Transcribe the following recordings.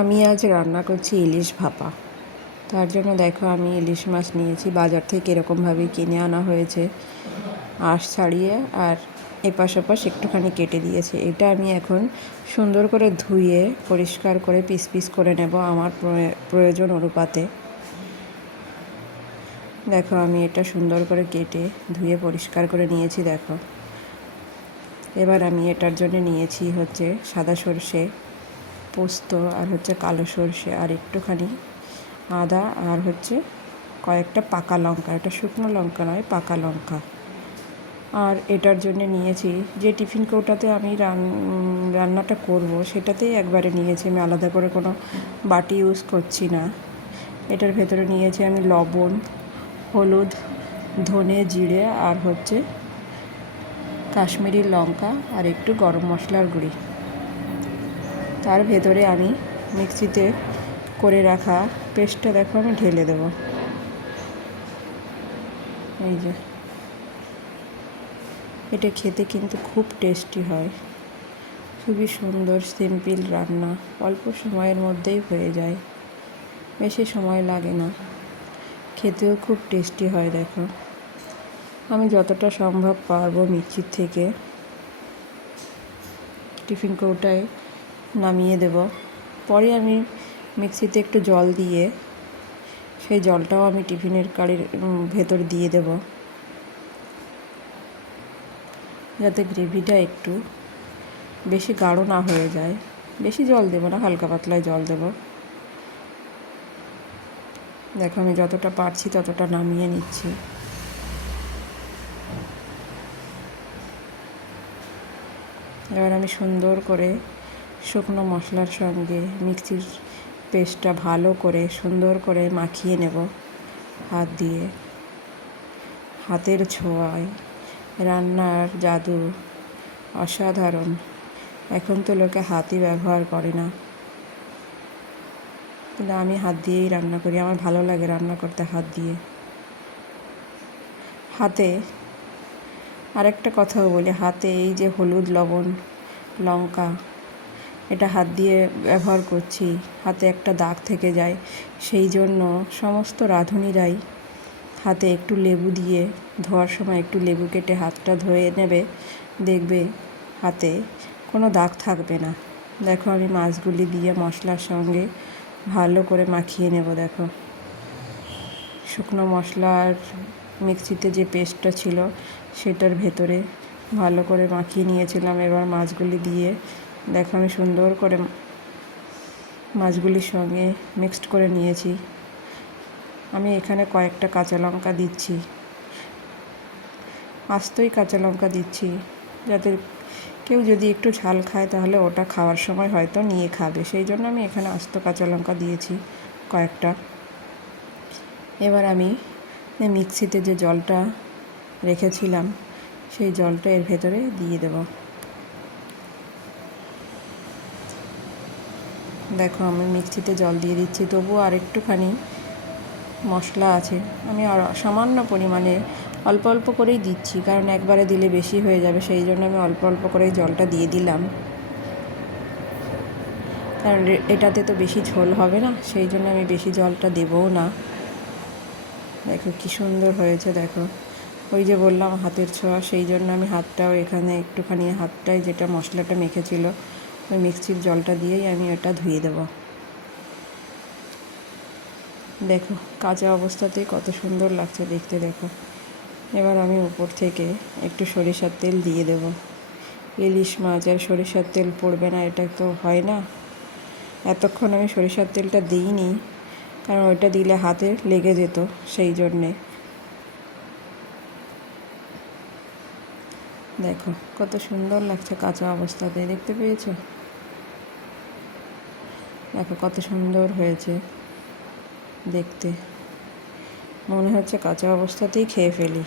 আমি আজ রান্না করছি ইলিশ ভাপা। তার জন্য দেখো আমি ইলিশ মাছ নিয়েছি, বাজার থেকে এরকমভাবেই কিনে আনা হয়েছে, আঁশ ছাড়িয়ে আর এপাশ ওপাশ একটুখানি কেটে দিয়েছে। এটা আমি এখন সুন্দর করে ধুয়ে পরিষ্কার করে পিস পিস করে নেব আমার প্রয়োজন অনুপাতে। দেখো আমি এটা সুন্দর করে কেটে ধুয়ে পরিষ্কার করে নিয়েছি। দেখো এবার আমি এটার জন্য নিয়েছি হচ্ছে সাদা সর্ষে, পোস্ত আর হচ্ছে কালো সর্ষে আর একটুখানি আদা আর হচ্ছে কয়েকটা পাকা লঙ্কা, এটা শুকনো লঙ্কা নয়, পাকা লঙ্কা। আর এটার জন্য নিয়েছি যে টিফিন কৌটাতে আমি রান্নাটা করব সেটাতেই একবারে নিয়েছি, আমি আলাদা করে কোনো বাটি ইউজ করছি না। এটার ভেতরে নিয়েছি আমি লবণ, হলুদ, ধনে, জিরে আর হচ্ছে কাশ্মীরি লঙ্কা আর একটু গরম মশলার গুঁড়ি। তার ভেতরে আমি মিক্সিতে করে রাখা পেস্টটা দেখো আমি ঢেলে দেব। এই যে এটা খেতে কিন্তু খুব টেস্টি হয়, খুবই সুন্দর সিম্পল রান্না, অল্প সময়ের মধ্যেই হয়ে যায়, বেশি সময় লাগে না, খেতেও খুব টেস্টি হয়। দেখো আমি যতটা সম্ভব পারবো মিক্সির থেকে টিফিন কৌটায় নামিয়ে দেব। পরে আমি মিক্সিতে একটু জল দিয়ে সেই জলটাও আমি টিফিনের কারির ভেতর দিয়ে দেব, যাতে গ্রেভিটা একটু বেশি গাঢ় না হয়ে যায়। বেশি জল দেবো না, হালকা পাতলায় জল দেব। দেখো আমি যতটা পারছি ততটা নামিয়ে নিচ্ছি। এবার আমি সুন্দর করে শুকনো মশলার সঙ্গে মিক্সির পেস্টটা ভালো করে সুন্দর করে মাখিয়ে নেব হাত দিয়ে। হাতের ছোঁয়ায় রান্নার জাদু অসাধারণ। এখন তো লোকে হাতই ব্যবহার করে না, কিন্তু আমি হাত দিয়েই রান্না করি, আমার ভালো লাগে রান্না করতে হাত দিয়ে। হাতে আরেকটা কথাও বলি, হাতে এই যে হলুদ, লবণ, লঙ্কা এটা হাত দিয়ে ব্যবহার করছি, হাতে একটা দাগ থেকে যায়, সেই জন্য সমস্ত রাঁধুনিরাই হাতে একটু লেবু দিয়ে ধোয়ার সময় একটু লেবু কেটে হাতটা ধুয়ে নেবে, দেখবে হাতে কোনো দাগ থাকবে না। দেখো আমি মাছগুলি দিয়ে মশলার সঙ্গে ভালো করে মাখিয়ে নেব। দেখো শুকনো মশলার মিক্সিতে যে পেস্টটা ছিল সেটার ভেতরে ভালো করে মাখিয়ে নিয়েছিলাম। এবার মাছগুলি দিয়ে দেখো আমি সুন্দর করে মাছগুলির সঙ্গে মিক্সড করে নিয়েছি। আমি এখানে কয়েকটা কাঁচা লঙ্কা দিচ্ছি, আস্তই কাঁচা লঙ্কা দিচ্ছি, যাতে কেউ যদি একটু ঝাল খায় তাহলে ওটা খাওয়ার সময় হয়তো নিয়ে খাবে, সেই জন্য আমি এখানে আস্ত কাঁচা লঙ্কা দিয়েছি কয়েকটা। এবার আমি মিক্সিতে যে জলটা রেখেছিলাম সেই জলটা এর ভেতরে দিয়ে দেব। দেখো আমি মিক্সিতে জল দিয়ে দিচ্ছি, তবুও আর একটুখানি মশলা আছে, আমি আর সামান্য পরিমাণে অল্প অল্প করেই দিচ্ছি, কারণ একবারে দিলে বেশি হয়ে যাবে, সেই জন্য আমি অল্প অল্প করেই জলটা দিয়ে দিলাম, কারণ এটাতে তো বেশি ঝোল হবে না, সেই জন্য আমি বেশি জলটা দেবও না। দেখো কি সুন্দর হয়েছে। দেখো ওই যে বললাম হাতের ছোঁয়া, সেই জন্য আমি হাতটাও এখানে একটুখানি হাতটায় যেটা মশলাটা মেখেছিল ওই মিক্সির জলটা দিয়েই আমি ওটা ধুয়ে দেব। দেখো কাঁচা অবস্থাতেই কত সুন্দর লাগছে দেখতে। দেখো এবার আমি উপর থেকে একটু সরিষার তেল দিয়ে দেব। ইলিশ মাছ আর সরিষার তেল পড়বে না এটা তো হয় না। এতক্ষণ আমি সরিষার তেলটা দিইনি, কারণ ওইটা দিলে হাতে লেগে যেত, সেই জন্যে। দেখো কত সুন্দর লাগছে কাঁচা অবস্থাতে, দেখতে পেয়েছো? দেখো কত সুন্দর হয়েছে দেখতে, মনে হচ্ছে কাঁচা অবস্থাতেই খেয়ে ফেলি,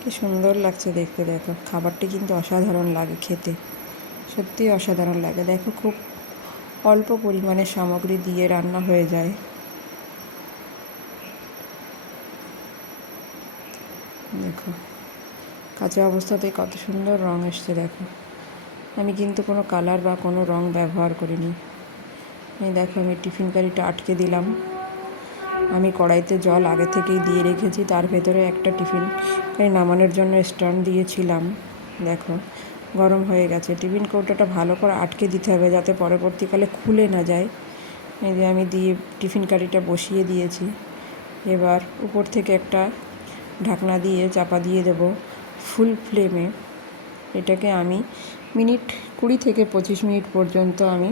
কি সুন্দর লাগছে দেখতে। দেখো খাবারটি কিন্তু অসাধারণ লাগে খেতে, সত্যিই অসাধারণ লাগে। দেখো খুব অল্প পরিমাণে সামগ্রী দিয়ে রান্না হয়ে যায়। দেখো কাঁচা অবস্থাতেই কত সুন্দর রঙ এসছে। দেখো আমি কিন্তু কোনো কালার বা কোনো রঙ ব্যবহার করিনি, এই দেখো আমি টিফিন কারিটা আটকে দিলাম। আমি কড়াইতে জল আগে থেকেই দিয়ে রেখেছি, তার ভেতরে একটা টিফিন কারি নামানোর জন্য স্ট্যান্ড দিয়েছিলাম। দেখো গরম হয়ে গেছে। টিফিন কৌটোটা ভালো করে আটকে দিতে হবে যাতে পরবর্তীকালে খুলে না যায়। এই যে আমি দিয়ে টিফিন কারিটা বসিয়ে দিয়েছি। এবার উপর থেকে একটা ঢাকনা দিয়ে চাপা দিয়ে দেব ফুল ফ্লেমে। এটাকে আমি 20 থেকে 25 মিনিট পর্যন্ত আমি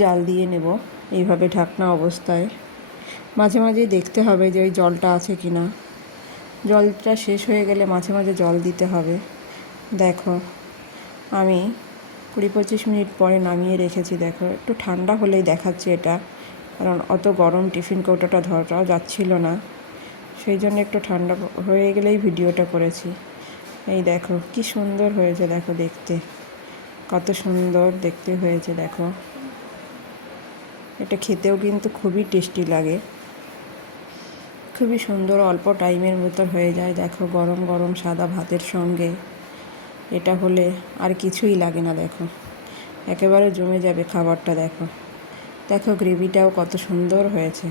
জাল দিয়ে নেব এইভাবে ঢাকনা অবস্থায়। মাঝে মাঝেই দেখতে হবে যে ওই জলটা আছে কি না। জলটা শেষ হয়ে গেলে মাঝে মাঝে জল দিতে হবে। দেখো আমি 20-25 মিনিট পরে নামিয়ে রেখেছি। দেখো একটু ঠান্ডা হলেই দেখাচ্ছি এটা, কারণ অত গরম টিফিন কৌটোটা ধরাও যাচ্ছিল না, সেই জন্য একটু ঠান্ডা হয়ে গেলেই ভিডিওটা করেছি। এই দেখো কি সুন্দর হয়েছে, দেখো দেখতে কত সুন্দর দেখতে হয়েছে। দেখো এটা খেতেও কিন্তু খুবই টেস্টি লাগে, খুবই সুন্দর, অল্প টাইমের ভিতর হয়ে যায়। দেখো গরম গরম সাদা ভাতের সঙ্গে এটা হলে আর কিছুই লাগে না। দেখো একেবারে জমে যাবে খাবারটা। দেখো দেখো গ্রেভিটাও কত সুন্দর হয়েছে।